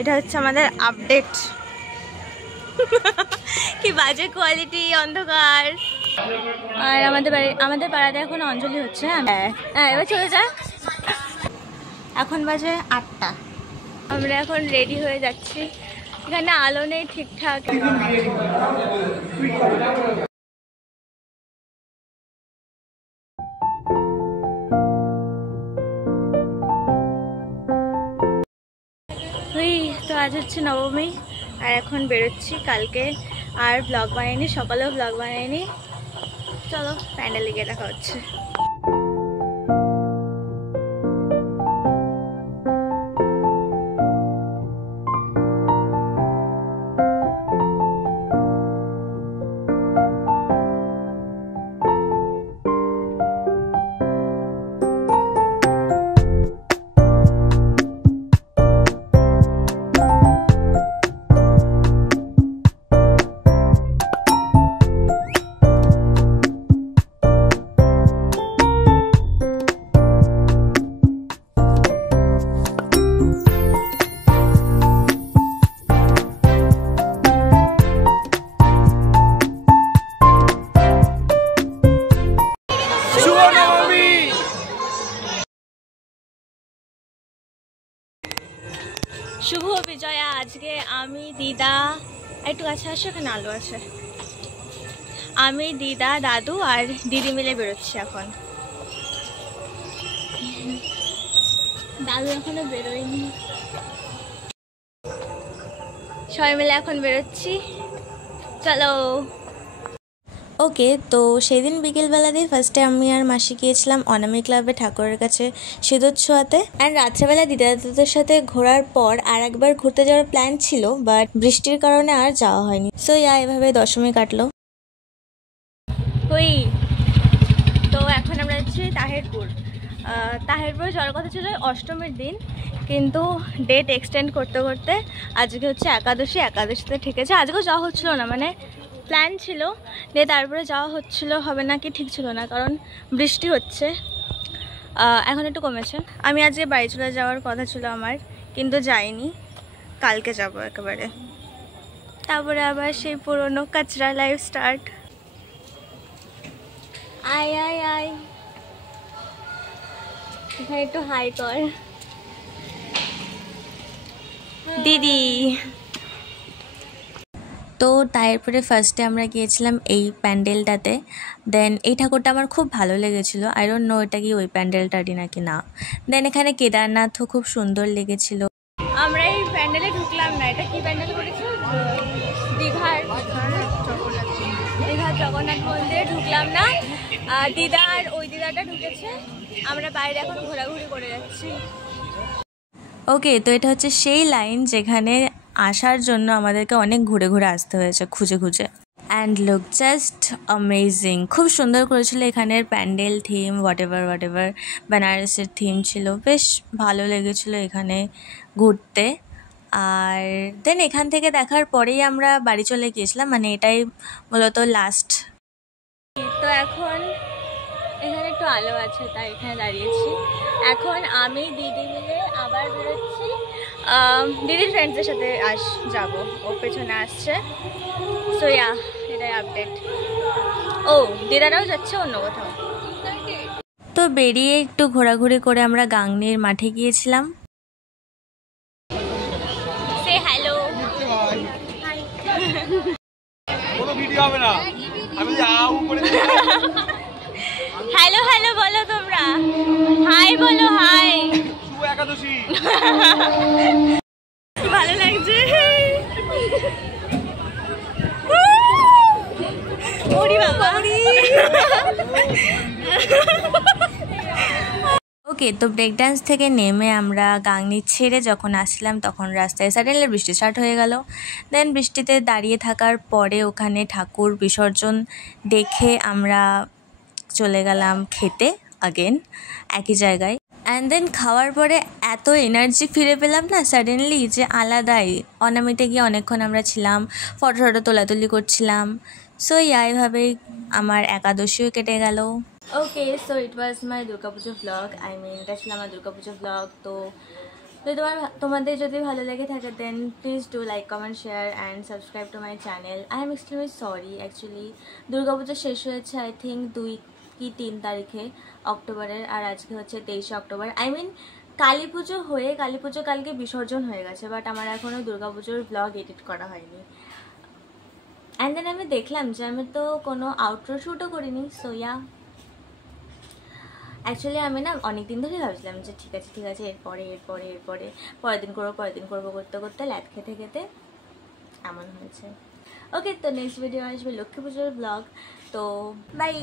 এটা হচ্ছে আমাদের আপডেট। কি বাজে কোয়ালিটি, অন্ধকার। আর আমাদের পাড়াতে এখন অঞ্জলি হচ্ছে। হ্যাঁ এবার চলে যা। এখন বাজে 8টা। আমরা এখন রেডি হয়ে যাচ্ছি। এখানে আলো নেই ঠিকঠাক। তো আজ হচ্ছে নবমী আর এখন বেরোচ্ছি। কালকে আর ব্লগ বানাইনি, সকালেও ব্লগ বানাইনি। চলো প্যান্ডেলে গিয়ে দেখা হচ্ছে। শুভ বিজয়া। আজকে আমি, দিদা, একটু কাছে আসো, এখানে আলো আছে। আমি, দিদা, দাদু আর দিদি মিলে বেরোচ্ছি এখন। দাদু এখনো বেরোয়নি। সবাই মিলে এখন বেরোচ্ছি, চলো। ওকে, তো সেদিন বিকেলবেলাতেই ফার্স্টে আমি আর মাসি গিয়েছিলাম অনামী ক্লাবে ঠাকুরের কাছে সিঁদুর ছোঁয়াতে। অ্যান্ড রাত্রেবেলা দিদাদের সাথে ঘোরার পর আর একবার ঘুরতে যাওয়ার প্ল্যান ছিল, বাট বৃষ্টির কারণে আর যাওয়া হয়নি। সো এভাবে দশমী কাটলো। ওই তো এখন আমরা যাচ্ছি তাহেরপুর। তাহেরপুরে যাওয়ার কথা ছিল অষ্টমীর দিন, কিন্তু ডেট এক্সটেন্ড করতে করতে আজকে হচ্ছে একাদশীতে ঠিক আছে। আজকেও যাওয়া হচ্ছিল না, মানে প্ল্যান ছিল যে তারপরে যাওয়া হবে না কি ঠিক ছিল না, কারণ বৃষ্টি হচ্ছে। এখন একটু কমেছে। আমি আজকে বাড়ি চলে যাওয়ার কথা ছিল আমার, কিন্তু যাইনি। কালকে যাব একেবারে। তারপরে আবার সেই পুরনো কাচরা লাইফ স্টার্ট। আয় আয় আয়, এখানে একটু হাই কর দিদি। তো তারপরে ফার্স্টে আমরা গিয়েছিলাম এই প্যান্ডেলটাতে। দেন এই ঠাকুরটা আমার খুব ভালো লেগেছিলো। আই ডোন্ট নো এটা কি ওই প্যান্ডেলটারই নাকি না। দেন এখানে কেদারনাথও খুব সুন্দর লেগেছিল। আমরা এই প্যান্ডেলে ঢুকলাম না। এটা কি প্যান্ডেল করেছে? দীঘার জগন্নাথ মন্দিরে ঢুকলাম না। দিদা আর ওই দিদাটা ঢুকেছে। আমরা বাইরে এখন ঘোরাঘুরি করে যাচ্ছি। ওকে, তো এটা হচ্ছে সেই লাইন যেখানে আসার জন্য আমাদেরকে অনেক ঘুরে ঘুরে আসতে হয়েছে, খুঁজে খুঁজে। And look just amazing. খুব সুন্দর করেছিল এখানের প্যান্ডেল থিম, হোয়াট এভার বেনারসের থিম ছিল। বেশ ভালো লেগেছিলো এখানে ঘুরতে। আর দেন এখান থেকে দেখার পরেই আমরা বাড়ি চলে গিয়েছিলাম, মানে এটাই মূলত লাস্ট। তো এখন এখানে একটু আলো আছে তাই এখানে দাঁড়িয়েছি। এখন আমি দিদি মিলে আবার বেরোচ্ছি। দিদির ফ্রেন্ডসদের সাথে যাব, ও পেছনে আসছে। সো এটাই আপডেট। ও দিদারাও যাচ্ছে অন্য কোথাও। তো বেরিয়ে একটু ঘোরাঘুরি করে আমরা গাংনীর মাঠে গিয়েছিলাম। সে হ্যালো। কোনো ভিডিও হবে না, আমি হ্যালো হ্যালো বলো তোমরা, হাই বলো, হাই। শুভ একাদশী। ভালো লাগছে। ওরে বাবা। ওকে, তো ব্রেক ডান্স থেকে নেমে আমরা গাংনী ছেড়ে যখন আসছিলাম তখন রাস্তায় সাডেনলি বৃষ্টি স্টার্ট হয়ে গেল। দেন বৃষ্টিতে দাঁড়িয়ে থাকার পরে ওখানে ঠাকুর বিসর্জন দেখে আমরা চলে গেলাম খেতে আগেন একই জায়গায়। অ্যান্ড দেন খাওয়ার পরে এত এনার্জি ফিরে পেলাম না সাডেনলি, যে আলাদাই। অনামিতে গিয়ে অনেকক্ষণ আমরা ছিলাম, ফটো তোলাতুলি করছিলাম। সো এইভাবেই আমার একাদশীও কেটে গেল। Okay, so it was my Durga Puja blog. এটা ছিল আমার দুর্গাপুজো ব্লগ। তো তো তোমাদের যদি ভালো লেগে থাকে then please do like comment share and subscribe to my channel. I am extremely sorry, actually Durga Puja শেষ হয়েছে আই থিঙ্ক 2 কি 3 তারিখে অক্টোবরের, আর আজকে হচ্ছে 23শে অক্টোবর। আই মিন কালী পুজো হয়ে কালকে বিসর্জন হয়ে গেছে, বাট আমার এখনও দুর্গাপুজোর ব্লগ এডিট করা হয়নি। অ্যান্ড দেন আমি দেখলাম যে আমি তো কোনো আউটরো শ্যুটও করিনি। সো ইয়া, অ্যাকচুয়ালি আমি না অনেকদিন ধরেই ভাবছিলাম যে ঠিক আছে এরপরে পরের দিন করবো করতে করতে ল্যাদ খেতে খেতে এমন হয়েছে। ওকে, তো নেক্সট ভিডিও আসবে লক্ষ্মী পুজোর ব্লগ। তো বাই।